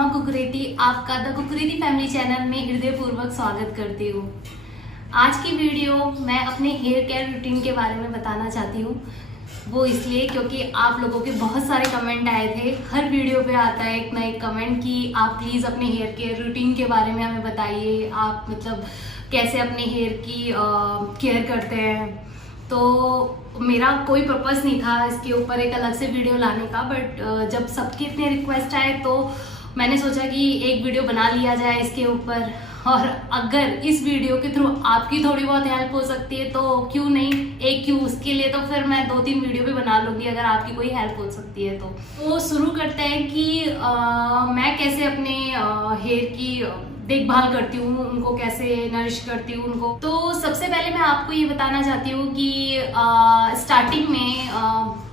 सीमा कुकरेती आपका the Kukreti family channel में हृदयपूर्वक स्वागत करती हूँ। आज की वीडियो मैं अपने हेयर केयर रूटीन के बारे में बताना चाहती हूँ। वो इसलिए क्योंकि आप लोगों के बहुत सारे कमेंट आए थे। हर वीडियो पे आता है एक ना एक कमेंट कि आप प्लीज़ अपने हेयर केयर रूटीन के बारे में हमें बताइए, आप मतलब कैसे अपने हेयर की केयर करते हैं। तो मेरा कोई पर्पस नहीं था इसके ऊपर एक अलग से वीडियो लाने का, बट जब सबके इतने रिक्वेस्ट आए तो मैंने सोचा कि एक वीडियो बना लिया जाए इसके ऊपर। और अगर इस वीडियो के थ्रू आपकी थोड़ी बहुत हेल्प हो सकती है तो क्यों नहीं, एक क्यों, उसके लिए तो फिर मैं 2-3 वीडियो भी बना लूँगी अगर आपकी कोई हेल्प हो सकती है तो शुरू करते हैं कि मैं कैसे अपने हेयर की देखभाल करती हूँ, उनको कैसे नरिश करती हूँ उनको। तो सबसे पहले मैं आपको ये बताना चाहती हूँ कि स्टार्टिंग में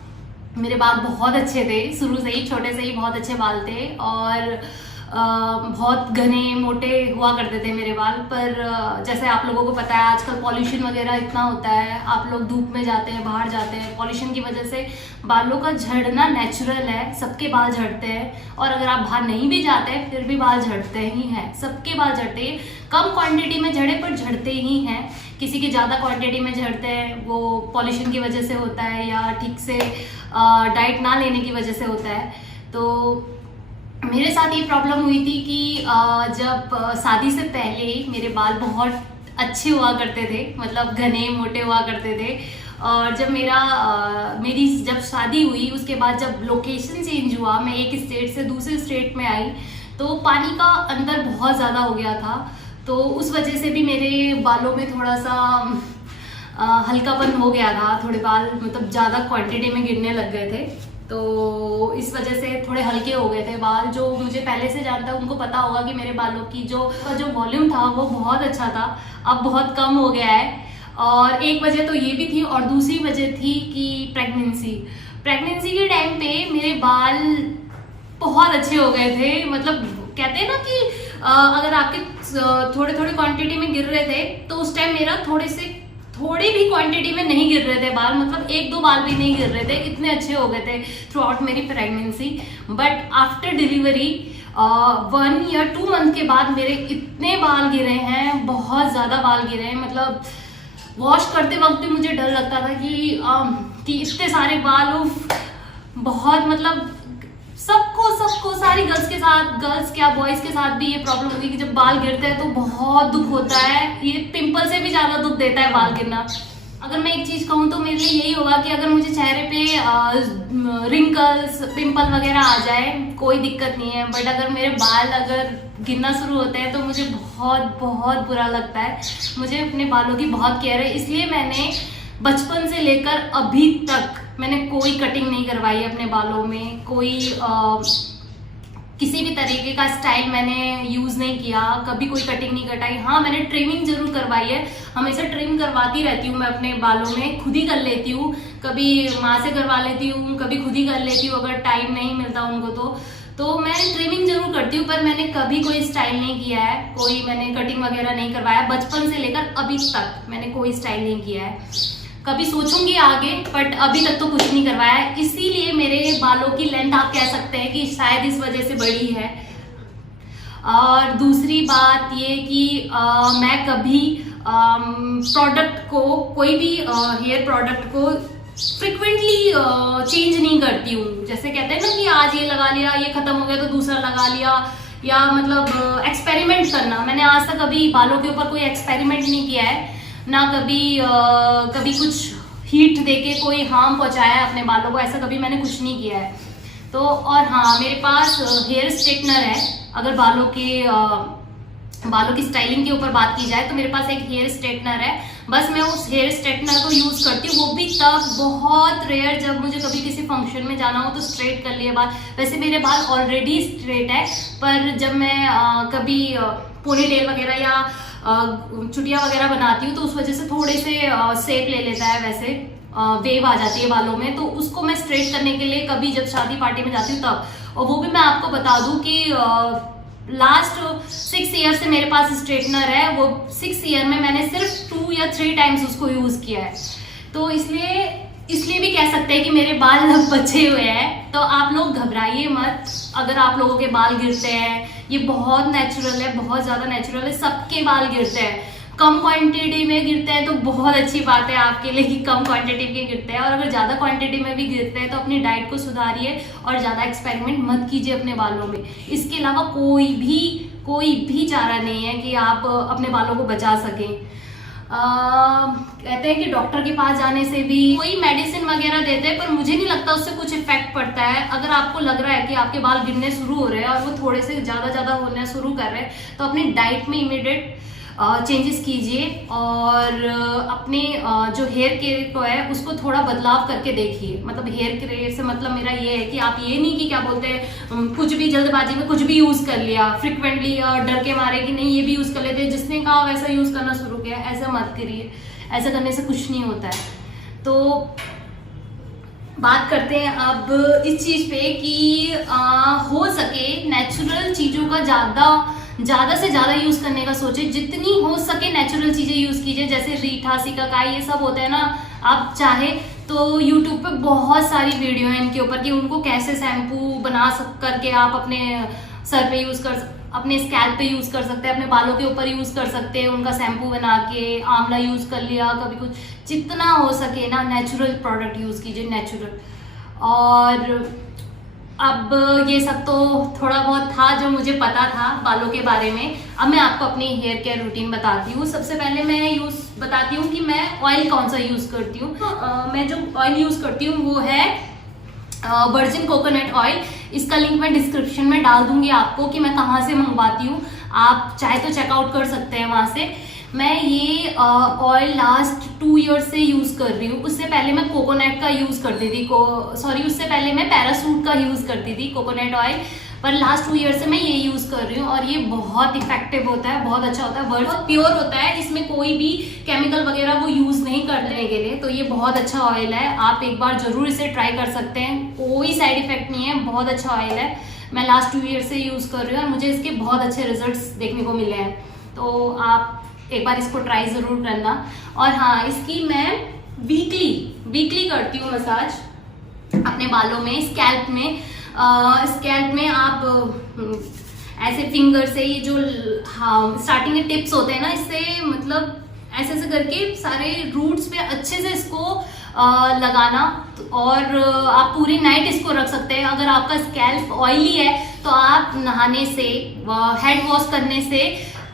मेरे बाल बहुत अच्छे थे। शुरू से ही, छोटे से ही बहुत अच्छे बाल थे और बहुत घने मोटे हुआ करते थे मेरे बाल। पर जैसे आप लोगों को पता है आजकल पॉल्यूशन वगैरह इतना होता है, आप लोग धूप में जाते हैं, बाहर जाते हैं, पॉल्यूशन की वजह से बालों का झड़ना नेचुरल है, सबके बाल झड़ते हैं। और अगर आप बाहर नहीं भी जाते हैं फिर भी बाल झड़ते ही हैं, सबके बाल झड़ते हैं। कम क्वांटिटी में झड़े पर झड़ते ही हैं। किसी की ज़्यादा क्वांटिटी में झड़ते हैं, वो पॉल्यूशन की वजह से होता है या ठीक से डाइट ना लेने की वजह से होता है। तो मेरे साथ ये प्रॉब्लम हुई थी कि जब शादी से पहले मेरे बाल बहुत अच्छे हुआ करते थे, मतलब घने मोटे हुआ करते थे। और जब मेरी जब शादी हुई उसके बाद जब लोकेशन चेंज हुआ, मैं एक स्टेट से दूसरे स्टेट में आई, तो पानी का अंतर बहुत ज़्यादा हो गया था। तो उस वजह से भी मेरे बालों में थोड़ा सा हल्कापन हो गया था, थोड़े बाल मतलब ज़्यादा क्वांटिटी में गिरने लग गए थे। तो इस वजह से थोड़े हल्के हो गए थे बाल। जो मुझे पहले से जानता है उनको पता होगा कि मेरे बालों की जो वॉल्यूम था वो बहुत अच्छा था, अब बहुत कम हो गया है। और एक वजह तो ये भी थी और दूसरी वजह थी कि प्रेगनेंसी के टाइम पे मेरे बाल बहुत अच्छे हो गए थे। मतलब कहते हैं ना कि अगर आपके थोड़े क्वांटिटी में गिर रहे थे तो उस टाइम मेरा थोड़ी भी क्वांटिटी में नहीं गिर रहे थे बाल, मतलब 1-2 बाल भी नहीं गिर रहे थे, इतने अच्छे हो गए थे थ्रू आउट मेरी प्रेगनेंसी। बट आफ्टर डिलीवरी 1 या 2 मंथ के बाद मेरे इतने बाल गिरे हैं, बहुत ज़्यादा बाल गिरे हैं। मतलब वॉश करते वक्त भी मुझे डर लगता था कि इतने सारे बाल, बहुत मतलब सबको सारी गर्ल्स क्या बॉयज के साथ भी ये प्रॉब्लम होगी कि जब बाल गिरते हैं तो बहुत दुख होता है। ये पिंपल से भी ज्यादा दुख देता है बाल गिरना। अगर मैं एक चीज कहूँ तो मेरे लिए यही होगा कि अगर मुझे चेहरे पे रिंकल्स, पिंपल वगैरह आ जाए कोई दिक्कत नहीं है, बट अगर मेरे बाल अगर गिरना शुरू होते हैं तो मुझे बहुत बुरा लगता है। मुझे अपने बालों की बहुत केयर है, इसलिए मैंने बचपन से लेकर अभी तक मैंने कोई कटिंग नहीं करवाई है अपने बालों में। कोई किसी भी तरीके का स्टाइल मैंने यूज़ नहीं किया, कभी कोई कटिंग नहीं कटाई। हाँ, मैंने ट्रिमिंग जरूर करवाई है, हमेशा ट्रिम करवाती रहती हूँ मैं अपने बालों में, खुद ही कर लेती हूँ। कभी माँ से करवा लेती हूँ, कभी खुद ही कर लेती हूँ अगर टाइम नहीं मिलता उनको तो मैं ट्रिमिंग जरूर करती हूँ। पर मैंने कभी कोई स्टाइल नहीं किया है, कोई मैंने कटिंग वगैरह नहीं करवाया। बचपन से लेकर अभी तक मैंने कोई स्टाइल नहीं किया है। कभी सोचूंगी आगे, बट अभी तक तो कुछ नहीं करवाया है। इसीलिए मेरे बालों की लेंथ आप कह सकते हैं कि शायद इस वजह से बड़ी है। और दूसरी बात ये कि मैं कभी प्रोडक्ट को, कोई भी हेयर प्रोडक्ट को फ्रिक्वेंटली चेंज नहीं करती हूँ। जैसे कहते हैं ना कि आज ये लगा लिया, ये खत्म हो गया तो दूसरा लगा लिया, या मतलब एक्सपेरिमेंट करना। मैंने आज तक कभी बालों के ऊपर कोई एक्सपेरिमेंट नहीं किया है, ना कभी कुछ हीट देके कोई हार्म पहुंचाया है अपने बालों को, ऐसा कभी मैंने कुछ नहीं किया है। तो और हाँ, मेरे पास हेयर स्ट्रेटनर है। अगर बालों की स्टाइलिंग के ऊपर बात की जाए तो मेरे पास एक हेयर स्ट्रेटनर है। बस मैं उस हेयर स्ट्रेटनर को यूज करती हूँ, वो भी तब बहुत रेयर जब मुझे कभी किसी फंक्शन में जाना हो तो स्ट्रेट कर लिए बाल। वैसे मेरे बाल ऑलरेडी स्ट्रेट है, पर जब मैं कभी पोनीटेल वगैरह या चुटिया वगैरह बनाती हूँ तो उस वजह से थोड़े से शेप ले लेता है, वैसे वेव आ जाती है बालों में, तो उसको मैं स्ट्रेट करने के लिए कभी जब शादी पार्टी में जाती हूँ तब। और वो भी मैं आपको बता दूं कि लास्ट 6 ईयर से मेरे पास स्ट्रेटनर है। वो 6 ईयर में मैंने सिर्फ 2 या 3 टाइम्स उसको यूज किया है। तो इसलिए भी कह सकते हैं कि मेरे बाल अब बचे हुए हैं। तो आप लोग घबराइए मत, अगर आप लोगों के बाल गिरते हैं, ये बहुत नेचुरल है, बहुत ज़्यादा नेचुरल है, सबके बाल गिरते हैं। कम क्वांटिटी में गिरते हैं तो बहुत अच्छी बात है आपके लिए कि कम क्वांटिटी के गिरते हैं, और अगर ज़्यादा क्वांटिटी में भी गिरते हैं तो अपनी डाइट को सुधारिए और ज़्यादा एक्सपेरिमेंट मत कीजिए अपने बालों में। इसके अलावा कोई भी चारा नहीं है कि आप अपने बालों को बचा सकें। कहते हैं कि डॉक्टर के पास जाने से भी कोई मेडिसिन वगैरह देते हैं, पर मुझे नहीं लगता उससे कुछ इफेक्ट पड़ता है। अगर आपको लग रहा है कि आपके बाल गिरने शुरू हो रहे हैं और वो थोड़े से ज़्यादा होने शुरू कर रहे हैं, तो अपनी डाइट में इमीडिएट चेंजेस कीजिए और अपने जो हेयर केयर को है उसको थोड़ा बदलाव करके देखिए। मतलब हेयर केयर से मतलब मेरा ये है कि आप ये नहीं कि क्या बोलते हैं कुछ भी जल्दबाजी में कुछ भी यूज कर लिया फ्रिक्वेंटली और डर के मारे कि नहीं ये भी यूज कर लेते, जिसने कहा वैसा यूज करना शुरू किया। ऐसा मत करिए, ऐसा करने से कुछ नहीं होता है। तो बात करते हैं अब इस चीज पे कि हो सके नेचुरल चीजों का ज्यादा से ज्यादा यूज करने का सोचे। जितनी हो सके नेचुरल चीजें यूज कीजिए, जैसे रीठा, सिकाकाई, ये सब होता है ना। आप चाहे तो यूट्यूब पे बहुत सारी वीडियो है इनके ऊपर कि उनको कैसे शैम्पू बना करके आप अपने सर पे यूज कर, अपने स्कैल्प पे यूज कर सकते हैं, अपने बालों के ऊपर यूज कर सकते हैं उनका शैम्पू बना के। आंवला यूज कर लिया कभी कुछ, जितना हो सके ना नेचुरल प्रोडक्ट यूज कीजिए, नेचुरल। और अब ये सब तो थोड़ा बहुत था जो मुझे पता था बालों के बारे में। अब मैं आपको अपनी हेयर केयर रूटीन बताती हूँ। सबसे पहले मैं बताती हूँ कि मैं ऑयल कौन सा यूज करती हूँ। मैं जो ऑयल यूज करती हूँ वो है वर्जिन कोकोनट ऑयल। इसका लिंक मैं डिस्क्रिप्शन में डाल दूंगी आपको कि मैं कहाँ से मंगवाती हूँ। आप चाहे तो चेकआउट कर सकते हैं वहां से। मैं ये ऑयल लास्ट 2 ईयर से यूज कर रही हूँ। उससे पहले मैं कोकोनट का यूज करती थी, उससे पहले मैं पैरासूट का यूज करती थी कोकोनट ऑयल, पर लास्ट 2 ईयर से मैं ये यूज कर रही हूँ और ये बहुत इफेक्टिव होता है, बहुत अच्छा होता है, बहुत प्योर होता है। इसमें कोई भी केमिकल वगैरह वो यूज नहीं करने के लिए, तो ये बहुत अच्छा ऑयल है। आप एक बार जरूर इसे ट्राई कर सकते हैं, कोई साइड इफेक्ट नहीं है, बहुत अच्छा ऑयल है। मैं लास्ट 2 ईयर से यूज कर रही हूँ और मुझे इसके बहुत अच्छे रिजल्ट देखने को मिले हैं। तो आप एक बार इसको ट्राई जरूर करना। और हाँ, इसकी मैं वीकली करती हूँ मसाज अपने बालों में, स्कैल्प में आप ऐसे फिंगर से ये जो स्टार्टिंग के टिप्स होते हैं ना, इससे मतलब ऐसे करके सारे रूट्स पे अच्छे से इसको लगाना। और आप पूरी नाइट इसको रख सकते हैं। अगर आपका स्कैल्प ऑयली है तो आप नहाने से, हेड वॉश करने से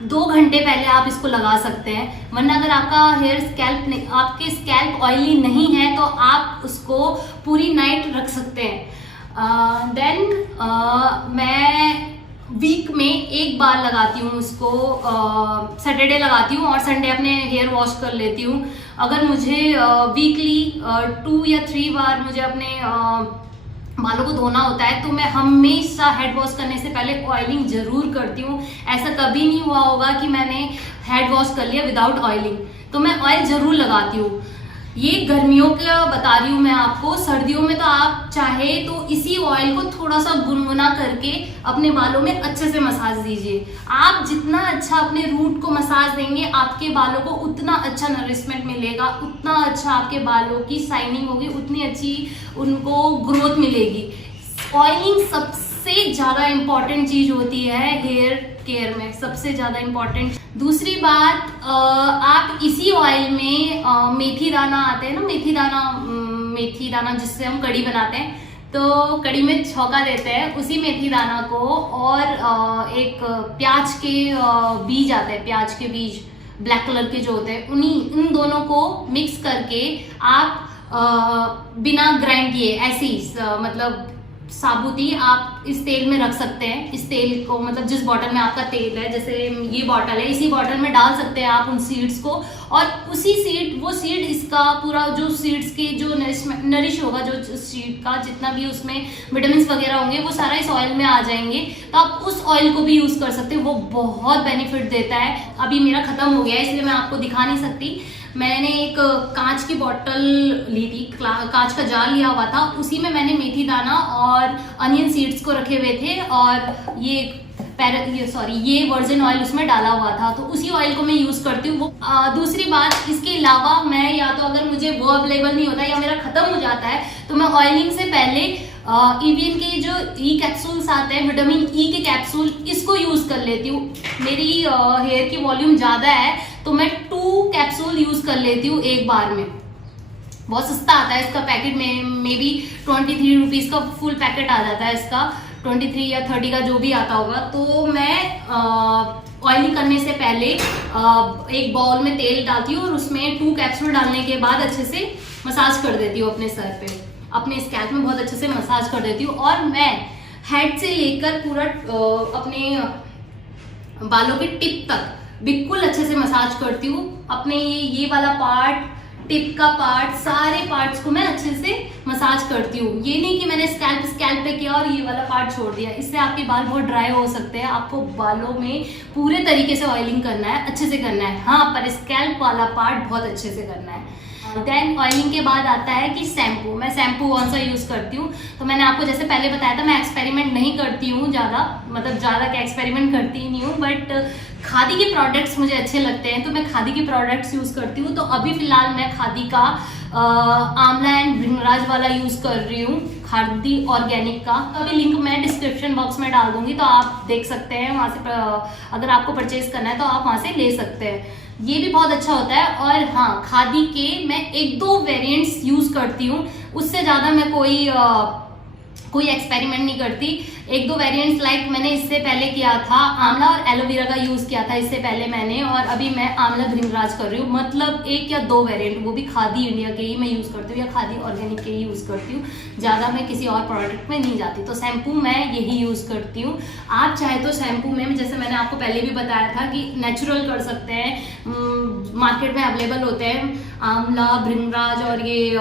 2 घंटे पहले आप इसको लगा सकते हैं। वरना अगर आपके स्कैल्प ऑयली नहीं है तो आप उसको पूरी नाइट रख सकते हैं। मैं वीक में एक बार लगाती हूँ उसको, सैटरडे लगाती हूँ और संडे अपने हेयर वॉश कर लेती हूँ। अगर मुझे वीकली 2 या 3 बार मुझे अपने बालों को धोना होता है तो मैं हमेशा हेड वॉश करने से पहले ऑयलिंग जरूर करती हूँ। ऐसा कभी नहीं हुआ होगा कि मैंने हेड वॉश कर लिया विदाउट ऑयलिंग, तो मैं ऑयल जरूर लगाती हूँ। ये गर्मियों का बता रही हूँ मैं आपको। सर्दियों में तो आप चाहे तो इसी ऑयल को थोड़ा सा गुनगुना करके अपने बालों में अच्छे से मसाज दीजिए। आप जितना अच्छा अपने रूट को मसाज देंगे, आपके बालों को उतना अच्छा नरिशमेंट मिलेगा, उतना अच्छा आपके बालों की शाइनिंग होगी, उतनी अच्छी उनको ग्रोथ मिलेगी। ऑयलिंग सबसे ज्यादा इम्पोर्टेंट चीज होती है हेयर केयर में, सबसे ज्यादा इम्पोर्टेंट। दूसरी बात, आप इसी ऑयल में मेथी दाना आते हैं ना, मेथी दाना जिससे हम कड़ी बनाते हैं, तो कड़ी में छौंका देते हैं उसी मेथी दाना को, और एक प्याज के बीज आते हैं, प्याज के बीज ब्लैक कलर के जो होते हैं, उन दोनों को मिक्स करके आप बिना ग्राइंड किए ऐसे ही मतलब साबुती आप इस तेल में रख सकते हैं। इस तेल को मतलब जिस बॉटल में आपका तेल है, जैसे ये बॉटल है, इसी बॉटल में डाल सकते हैं आप उन सीड्स को, और उसी सीड इसका पूरा जो सीड्स के जो नरिश होगा, जो सीड का जितना भी उसमें विटामिन वगैरह होंगे वो सारा इस ऑयल में आ जाएंगे। तो आप उस ऑयल को भी यूज कर सकते हैं, वो बहुत बेनिफिट देता है। अभी मेरा खत्म हो गया है इसलिए मैं आपको दिखा नहीं सकती। मैंने एक कांच की बोतल ली थी, कांच का जार लिया हुआ था, उसी में मैंने मेथी दाना और अनियन सीड्स को रखे हुए थे, और ये वर्जिन ऑयल उसमें डाला हुआ था, तो उसी ऑयल को मैं यूज करती हूँ। दूसरी बात, इसके अलावा मैं या तो अगर मुझे वो अवेलेबल नहीं होता या मेरा खत्म हो जाता है तो मैं ऑयलिंग से पहले EVN के जो ई कैप्सूल्स आते हैं, विटामिन ई के कैप्सूल, इसको यूज कर लेती हूँ। मेरी हेयर की वॉल्यूम ज्यादा है तो मैं 2 कैप्सूल यूज कर लेती हूँ एक बार में। बहुत सस्ता आता है इसका पैकेट में, मे बी 23 रुपीज का फुल पैकेट आ जाता है इसका, 23 या 30 का जो भी आता होगा। तो मैं ऑयलिंग करने से पहले एक बाउल में तेल डालती हूँ और उसमें 2 कैप्सूल डालने के बाद अच्छे से मसाज कर देती हूँ अपने सर पे, अपने स्कैल्प में बहुत अच्छे से मसाज कर देती हूँ। और मैं हेड से लेकर पूरा अपने बालों के टिप तक बिल्कुल अच्छे से मसाज करती हूँ। अपने ये वाला पार्ट, टिप का पार्ट, सारे पार्ट्स को मैं अच्छे से मसाज करती हूँ। ये नहीं कि मैंने स्कैल्प पे किया और ये वाला पार्ट छोड़ दिया, इससे आपके बाल बहुत ड्राई हो सकते हैं। आपको बालों में पूरे तरीके से ऑयलिंग करना है, अच्छे से करना है, हाँ, पर स्कैल्प वाला पार्ट बहुत अच्छे से करना है। देन ऑयलिंग के बाद आता है कि शैम्पू। मैं शैम्पू कौन सा यूज करती हूँ, तो मैंने आपको जैसे पहले बताया था, मैं एक्सपेरिमेंट नहीं करती हूँ ज़्यादा, मतलब ज़्यादा क्या एक्सपेरिमेंट करती ही नहीं हूँ, बट खादी के प्रोडक्ट्स मुझे अच्छे लगते हैं तो मैं खादी के प्रोडक्ट्स यूज करती हूँ। तो अभी फिलहाल मैं खादी का आंवला एंड भृंगराज वाला यूज कर रही हूँ, खादी ऑर्गेनिक का। अभी लिंक मैं डिस्क्रिप्शन बॉक्स में डाल दूंगी, तो आप देख सकते हैं वहां से, अगर आपको परचेज करना है तो आप वहां से ले सकते हैं। ये भी बहुत अच्छा होता है। और हाँ, खादी के मैं 1-2 वेरिएंट्स यूज करती हूँ, उससे ज्यादा मैं कोई एक्सपेरिमेंट नहीं करती। 1-2 वेरिएंट्स लाइक मैंने इससे पहले किया था आंवला और एलोवेरा का यूज किया था इससे पहले मैंने, और अभी मैं आंवला भृंगराज कर रही हूँ। मतलब 1 या 2 वेरिएंट, वो भी खादी इंडिया के ही मैं यूज करती हूँ या खादी ऑर्गेनिक के ही यूज करती हूँ, ज्यादा मैं किसी और प्रोडक्ट में नहीं जाती। तो शैम्पू मैं यही यूज करती हूँ। आप चाहे तो शैम्पू में, जैसे मैंने आपको पहले भी बताया था कि नेचुरल कर सकते हैं, मार्केट में अवेलेबल होते हैं आंवला, भृंगराज और ये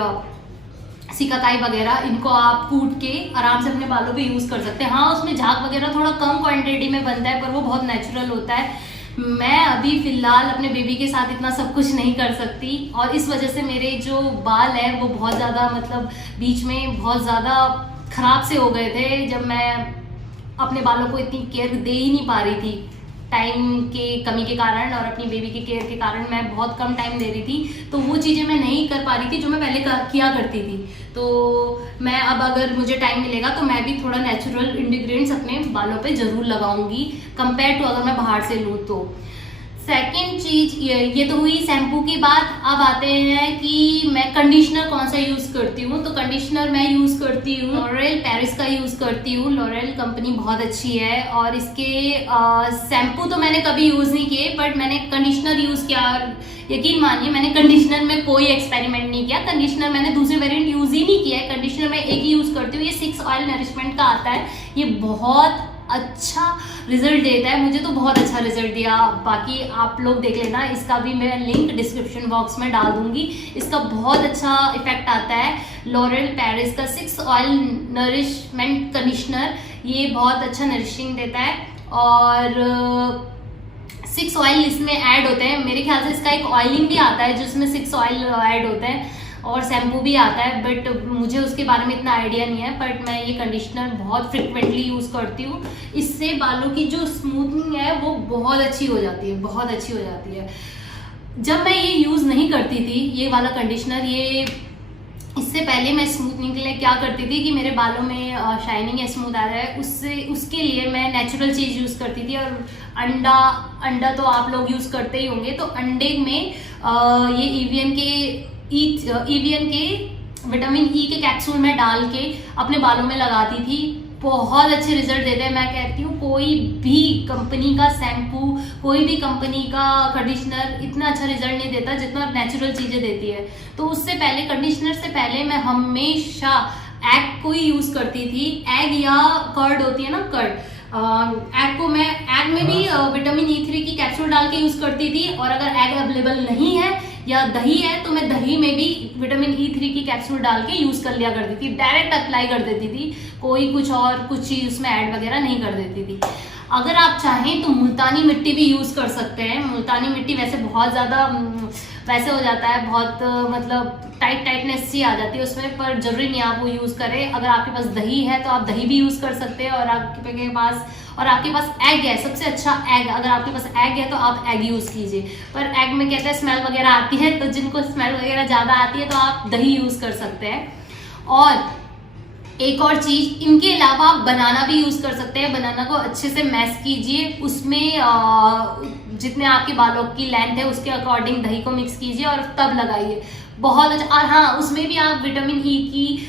सिकाकाई वगैरह, इनको आप कूट के आराम से अपने बालों पे यूज कर सकते हैं। हाँ, उसमें झाग वगैरह थोड़ा कम क्वांटिटी में बनता है, पर वो बहुत नेचुरल होता है। मैं अभी फिलहाल अपने बेबी के साथ इतना सब कुछ नहीं कर सकती, और इस वजह से मेरे जो बाल है वो बहुत ज़्यादा, मतलब बीच में बहुत ज़्यादा खराब से हो गए थे, जब मैं अपने बालों को इतनी केयर दे ही नहीं पा रही थी टाइम के कमी के कारण, और अपनी बेबी के केयर के कारण मैं बहुत कम टाइम दे रही थी। तो वो चीज़ें मैं नहीं कर पा रही थी जो मैं पहले किया करती थी। तो मैं अब अगर मुझे टाइम मिलेगा तो मैं भी थोड़ा नेचुरल इंग्रेडिएंट्स अपने बालों पे जरूर लगाऊंगी, कंपेयर टू अगर मैं बाहर से लूँ तो। सेकेंड चीज ये तो हुई शैम्पू की बात। अब आते हैं कि मैं कंडीशनर कौन सा यूज करती हूँ। तो कंडीशनर मैं यूज करती हूँ लॉरेल पेरिस का यूज करती हूँ। लॉरेल कंपनी बहुत अच्छी है, और इसके शैम्पू तो मैंने कभी यूज नहीं किए, बट मैंने कंडीशनर यूज किया। यकीन मानिए, मैंने कंडीशनर में कोई एक्सपेरिमेंट नहीं किया। कंडीशनर मैंने दूसरे वेरिएंट यूज ही नहीं किया है। कंडीशनर मैं एक ही यूज करती हूँ, ये 6 ऑयल नरिशमेंट का आता है। ये बहुत अच्छा रिजल्ट देता है, मुझे तो बहुत अच्छा रिजल्ट दिया। बाकी आप लोग देख लेना, इसका भी मैं लिंक डिस्क्रिप्शन बॉक्स में डाल दूंगी। इसका बहुत अच्छा इफेक्ट आता है। लॉरेल पेरिस का 6 ऑयल नरिशमेंट कंडीशनर, ये बहुत अच्छा नरिशिंग देता है, और 6 ऑयल इसमें ऐड होते हैं। मेरे ख्याल से इसका एक ऑयलिंग भी आता है जिसमें 6 ऑयल ऐड होते हैं, और शैम्पू भी आता है, बट मुझे उसके बारे में इतना आइडिया नहीं है। बट मैं ये कंडीशनर बहुत फ्रिक्वेंटली यूज करती हूँ। इससे बालों की जो स्मूथनिंग है वो बहुत अच्छी हो जाती है, बहुत अच्छी हो जाती है। जब मैं ये यूज नहीं करती थी, ये वाला कंडीशनर, ये इससे पहले मैं स्मूथनिंग के लिए क्या करती थी कि मेरे बालों में शाइनिंग या स्मूथ आ रहा है, उसके लिए मैं नेचुरल चीज यूज करती थी। और अंडा तो आप लोग यूज करते ही होंगे। तो अंडे में ये EVN के विटामिन ई के कैप्सूल में डाल के अपने बालों में लगाती थी। बहुत अच्छे रिजल्ट देते हैं। मैं कहती हूँ कोई भी कंपनी का शैम्पू, कोई भी कंपनी का कंडीशनर इतना अच्छा रिजल्ट नहीं देता जितना नेचुरल चीजें देती है। तो उससे पहले, कंडीशनर से पहले मैं हमेशा एग को ही यूज करती थी। एग या कर्ड होती है ना, कर्ड, एग में भी विटामिन E3 की कैप्सूल डाल के यूज करती थी। और अगर एग अवेलेबल नहीं है या दही है तो मैं दही में भी विटामिन E3 की कैप्सूल डाल के यूज कर लिया करती थी। डायरेक्ट अप्लाई कर देती थी, कोई कुछ चीज उसमें ऐड वगैरह नहीं कर देती थी। अगर आप चाहें तो मुल्तानी मिट्टी भी यूज कर सकते हैं। मुल्तानी मिट्टी वैसे बहुत ज्यादा वैसे हो जाता है, बहुत मतलब टाइटनेस सी आ जाती है उसमें, पर जरूरी नहीं आप वो यूज करें। अगर आपके पास दही है तो आप दही भी यूज कर सकते हैं, और आपके पास एग है, सबसे अच्छा एग, अगर आपके पास एग है तो आप एग यूज कीजिए। पर एग में कहते हैं स्मेल वगैरह आती है, तो जिनको स्मेल वगैरह ज्यादा आती है तो आप दही यूज कर सकते हैं। और एक और चीज, इनके अलावा आप बनाना भी यूज कर सकते हैं। बनाना को अच्छे से मैश कीजिए, उसमें जितने आपके बालों की लेंथ है उसके अकॉर्डिंग दही को मिक्स कीजिए और तब लगाइए, बहुत अच्छा। और हाँ, उसमें भी आप विटामिन ई की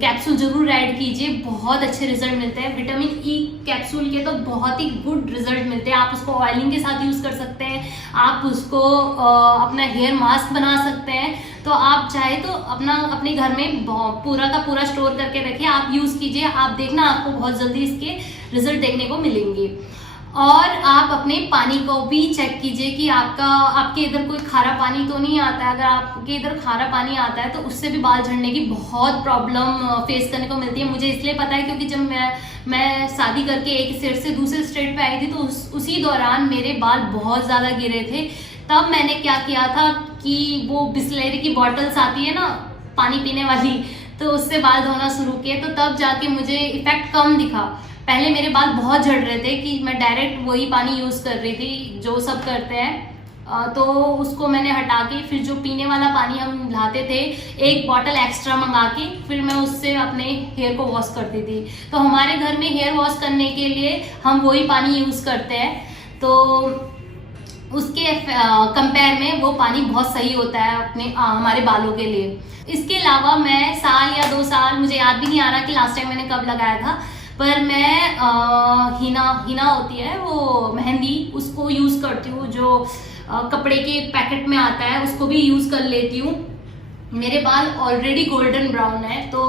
कैप्सूल जरूर ऐड कीजिए, बहुत अच्छे रिजल्ट मिलते हैं। विटामिन ई कैप्सूल के तो बहुत ही गुड रिजल्ट मिलते हैं। आप उसको ऑयलिंग के साथ यूज कर सकते हैं, आप उसको अपना हेयर मास्क बना सकते हैं। तो आप चाहे तो अपने घर में पूरा का पूरा स्टोर करके रखिए, आप यूज कीजिए, आप देखना आपको बहुत जल्दी इसके रिजल्ट देखने को मिलेंगे। और आप अपने पानी को भी चेक कीजिए कि आपके इधर कोई खारा पानी तो नहीं आता है। अगर आपके इधर खारा पानी आता है तो उससे भी बाल झड़ने की बहुत प्रॉब्लम फेस करने को मिलती है। मुझे इसलिए पता है क्योंकि जब मैं शादी करके एक स्टेट से दूसरे स्टेट पे आई थी तो उसी दौरान मेरे बाल बहुत ज्यादा गिरे थे। तब मैंने क्या किया था कि वो बिस्लेरी की बॉटल्स आती है ना पानी पीने वाली, तो उससे बाल धोना शुरू किए, तो तब जाके मुझे इफेक्ट कम दिखा। पहले मेरे बाल बहुत झड़ रहे थे कि मैं डायरेक्ट वही पानी यूज कर रही थी जो सब करते हैं, तो उसको मैंने हटा के फिर जो पीने वाला पानी हम लाते थे एक बॉटल एक्स्ट्रा मंगा के फिर मैं उससे अपने हेयर को वॉश करती थी। तो हमारे घर में हेयर वॉश करने के लिए हम वही पानी यूज करते हैं, तो उसके कंपेयर में वो पानी बहुत सही होता है हमारे बालों के लिए। इसके अलावा मैं साल या 2 साल, मुझे याद भी नहीं आ रहा कि लास्ट टाइम मैंने कब लगाया था, पर मैं हिना होती है वो मेहंदी, उसको यूज करती हूँ, जो कपड़े के पैकेट में आता है उसको भी यूज कर लेती हूँ। मेरे बाल ऑलरेडी गोल्डन ब्राउन है, तो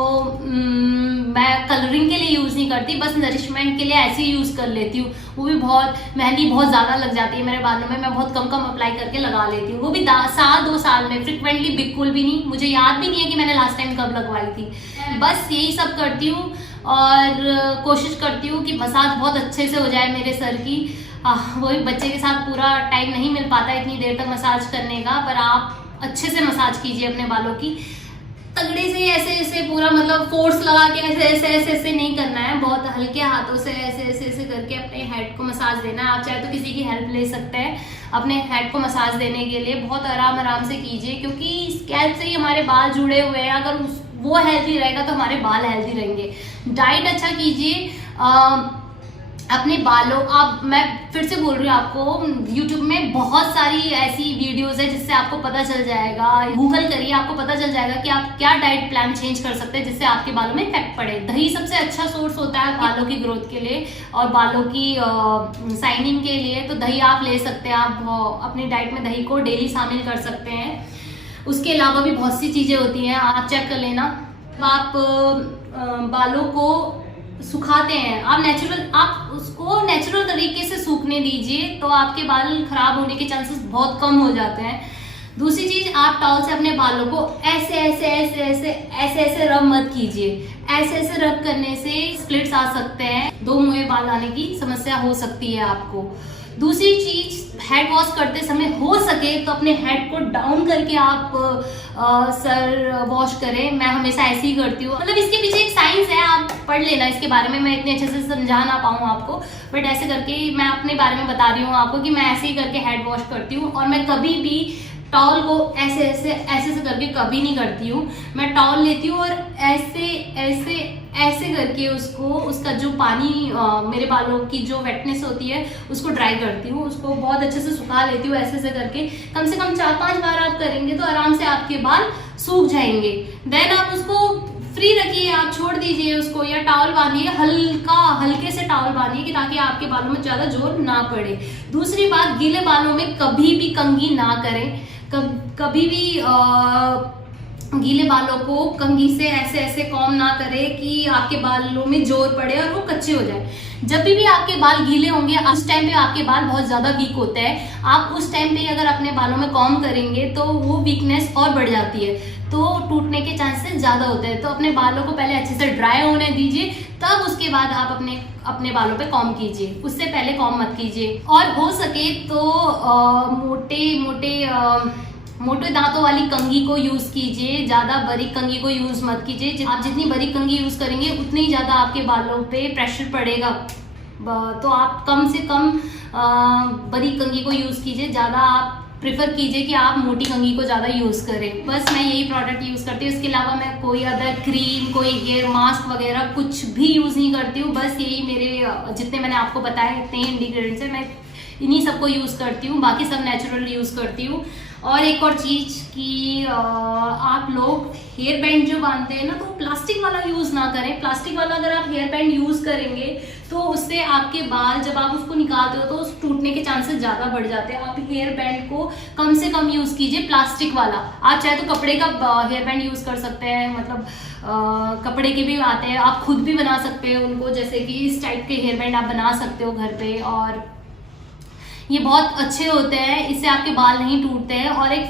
मैं कलरिंग के लिए यूज नहीं करती, बस नरिशमेंट के लिए ऐसे ही यूज कर लेती हूँ। वो भी मेहंदी बहुत ज्यादा लग जाती है मेरे बालों में, मैं बहुत कम अप्लाई करके लगा लेती हूँ, वो भी 2 साल में, फ्रिक्वेंटली बिल्कुल भी नहीं। मुझे याद भी नहीं है कि मैंने लास्ट टाइम कब लगवाई थी। बस यही सब करती हूँ और कोशिश करती हूँ कि मसाज बहुत अच्छे से हो जाए मेरे सर की। वो भी बच्चे के साथ पूरा टाइम नहीं मिल पाता इतनी देर तक मसाज करने का, पर आप अच्छे से मसाज कीजिए अपने बालों की, तगड़े से ऐसे ऐसे पूरा मतलब फोर्स लगा के ऐसे नहीं करना है, बहुत हल्के हाथों से ऐसे करके अपने हेड को मसाज देना है। आप चाहे तो किसी की हेल्प ले सकते हैं अपने हेड को मसाज देने के लिए, बहुत आराम से कीजिए, क्योंकि स्कैल्प से ही हमारे बाल जुड़े हुए हैं। अगर वो हेल्दी रहेगा तो हमारे बाल हेल्दी रहेंगे। डाइट अच्छा कीजिए अपने बालों, मैं फिर से बोल रही हूँ आपको, YouTube में बहुत सारी ऐसी वीडियोस है जिससे आपको पता चल जाएगा, गूगल करिए, आपको पता चल जाएगा कि आप क्या डाइट प्लान चेंज कर सकते हैं जिससे आपके बालों में इफेक्ट पड़े। दही सबसे अच्छा सोर्स होता है बालों की ग्रोथ के लिए और बालों की शाइनिंग के लिए, तो दही आप ले सकते हैं। आप अपनी डाइट में दही को डेली शामिल कर सकते हैं। उसके अलावा भी बहुत सी चीजें होती हैं, आप चेक कर लेना। आप बालों को सुखाते हैं, आप उसको नेचुरल तरीके से सूखने दीजिए, तो आपके बाल खराब होने के चांसेस बहुत कम हो जाते हैं। दूसरी चीज, आप टॉवल से अपने बालों को ऐसे रब मत कीजिए। ऐसे रब करने से स्प्लिट्स आ सकते हैं, 2 मुंहे बाल आने की समस्या हो सकती है आपको। दूसरी चीज, हेड वॉश करते समय हो सके तो अपने हेड को डाउन करके आप सर वॉश करें। मैं हमेशा ऐसे ही करती हूँ, मतलब इसके पीछे एक साइंस है, आप पढ़ लेना इसके बारे में, मैं इतने अच्छे से समझा ना पाऊँ आपको, बट ऐसे करके मैं अपने बारे में बता रही हूँ आपको कि मैं ऐसे ही करके हेड वॉश करती हूँ। और मैं कभी भी टॉवल को ऐसे करके कभी नहीं करती हूँ। मैं टॉवल लेती हूँ और ऐसे करके उसका जो पानी मेरे बालों की जो वेटनेस होती है उसको ड्राई करती हूँ, उसको बहुत अच्छे से सुखा लेती हूँ। ऐसे करके कम से कम 4-5 बार आप करेंगे तो आराम से आपके बाल सूख जाएंगे। देन आप उसको फ्री रखिए, आप छोड़ दीजिए उसको, या टॉवल बांधिए, हल्के से टॉवल बांधिए कि ताकि आपके बालों में ज्यादा जोर ना पड़े। दूसरी बात, गीले बालों में कभी भी कंघी ना करें, कभी भी गीले बालों को कंघी से ऐसे कॉम ना करें कि आपके बालों में जोर पड़े और वो कच्चे हो जाए। जब भी आपके बाल गीले होंगे उस टाइम पे आपके बाल बहुत ज्यादा वीक होते हैं, आप उस टाइम पे अगर अपने बालों में कॉम करेंगे तो वो वीकनेस और बढ़ जाती है, तो टूटने के चांसेस ज्यादा होते हैं। तो अपने बालों को पहले अच्छे से ड्राई होने दीजिए, तब उसके बाद आप अपने बालों पे कॉम कीजिए, उससे पहले कॉम मत कीजिए। और हो सके तो मोटे दांतों वाली कंघी को यूज कीजिए, ज्यादा बारीक कंघी को यूज मत कीजिए। आप जितनी बारीक कंघी यूज करेंगे उतनी ही ज्यादा आपके बालों पे प्रेशर पड़ेगा, तो आप कम से कम बारीक कंघी को यूज कीजिए, ज्यादा आप प्रेफर कीजिए कि आप मोटी कंघी को ज़्यादा यूज़ करें। बस मैं यही प्रोडक्ट यूज़ करती हूँ, इसके अलावा मैं कोई अदर क्रीम, कोई हेयर मास्क वगैरह कुछ भी यूज़ नहीं करती हूँ। बस यही मेरे जितने मैंने आपको बताया इतने ही इंग्रेडिएंट्स है, मैं इन्हीं सबको यूज़ करती हूँ, बाकी सब नेचुरल यूज़ करती हूँ। और एक और चीज़ कि आप लोग हेयर बैंड जो बांधते हैं ना, तो प्लास्टिक वाला यूज़ ना करें। प्लास्टिक वाला अगर आप हेयर बैंड यूज़ करेंगे तो उससे आपके बाल जब आप उसको निकालते हो तो उस टूटने के चांसेस ज़्यादा बढ़ जाते हैं। आप हेयर बैंड को कम से कम यूज़ कीजिए, प्लास्टिक वाला। आप चाहे तो कपड़े का हेयर बैंड यूज़ कर सकते हैं, मतलब कपड़े के भी आते हैं, आप खुद भी बना सकते हैं उनको, जैसे कि इस टाइप के हेयर बैंड आप बना सकते हो घर पे, और ये बहुत अच्छे होते हैं, इससे आपके बाल नहीं टूटते हैं। और एक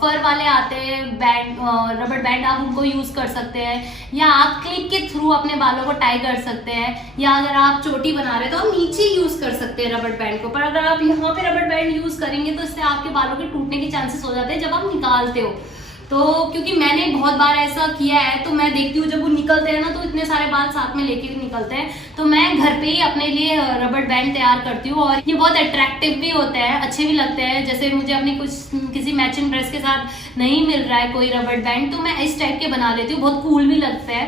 फर वाले आते हैं बैंड, रबड़ बैंड, आप उनको यूज़ कर सकते हैं, या आप क्लिप के थ्रू अपने बालों को टाई कर सकते हैं, या अगर आप चोटी बना रहे हैं तो आप नीचे यूज़ कर सकते हैं रबड़ बैंड को। पर अगर आप यहाँ पे रबड़ बैंड यूज़ करेंगे तो इससे आपके बालों के टूटने के चांसेस हो जाते हैं जब आप निकालते हो। तो क्योंकि मैंने बहुत बार ऐसा किया है, तो मैं देखती हूँ जब वो निकलते हैं ना तो इतने सारे बाल साथ में लेके निकलते हैं, तो मैं घर पे ही अपने लिए रबड़ बैंड तैयार करती हूँ। और ये बहुत अट्रैक्टिव भी होते हैं, अच्छे भी लगते हैं। जैसे मुझे अपनी किसी मैचिंग ड्रेस के साथ नहीं मिल रहा है कोई रबड़ बैंड, तो मैं इस टाइप के बना लेती हूँ, बहुत कूल भी लगता है।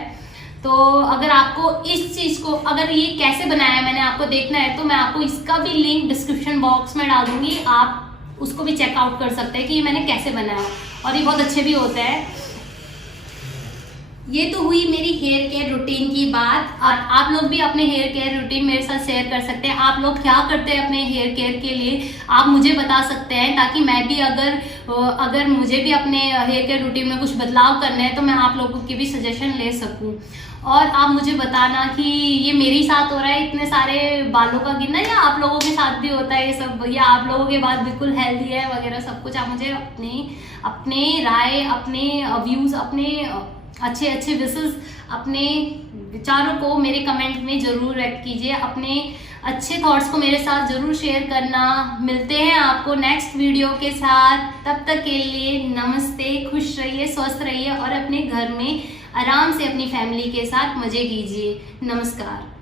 तो अगर आपको इस चीज को, अगर ये कैसे बनाया है मैंने आपको देखना है, तो मैं आपको इसका भी लिंक डिस्क्रिप्शन बॉक्स में डाल दूंगी, आप उसको भी चेकआउट कर सकते हैं कि ये मैंने कैसे बनाया, और ये बहुत अच्छे भी होते हैं। ये तो हुई मेरी हेयर केयर रूटीन की बात। और आप लोग भी अपने हेयर केयर रूटीन मेरे साथ शेयर कर सकते हैं। आप लोग क्या करते हैं अपने हेयर केयर के लिए, आप मुझे बता सकते हैं, ताकि मैं भी अगर मुझे भी अपने हेयर केयर रूटीन में कुछ बदलाव करने हैं तो मैं आप लोगों की भी सजेशन ले सकूं। और आप मुझे बताना कि ये मेरे साथ हो रहा है इतने सारे बालों का गिरना, या आप लोगों के साथ भी होता है ये सब, या आप लोगों के बाल बिल्कुल हेल्दी है वगैरह सब कुछ। आप मुझे अपने राय, अपने व्यूज, अपने अच्छे विशेस, अपने विचारों को मेरे कमेंट में जरूर व्यक्त कीजिए। अपने अच्छे थॉट्स को मेरे साथ जरूर शेयर करना। मिलते हैं आपको नेक्स्ट वीडियो के साथ, तब तक के लिए नमस्ते। खुश रहिए, स्वस्थ रहिए, और अपने घर में आराम से अपनी फैमिली के साथ मजे कीजिए। नमस्कार।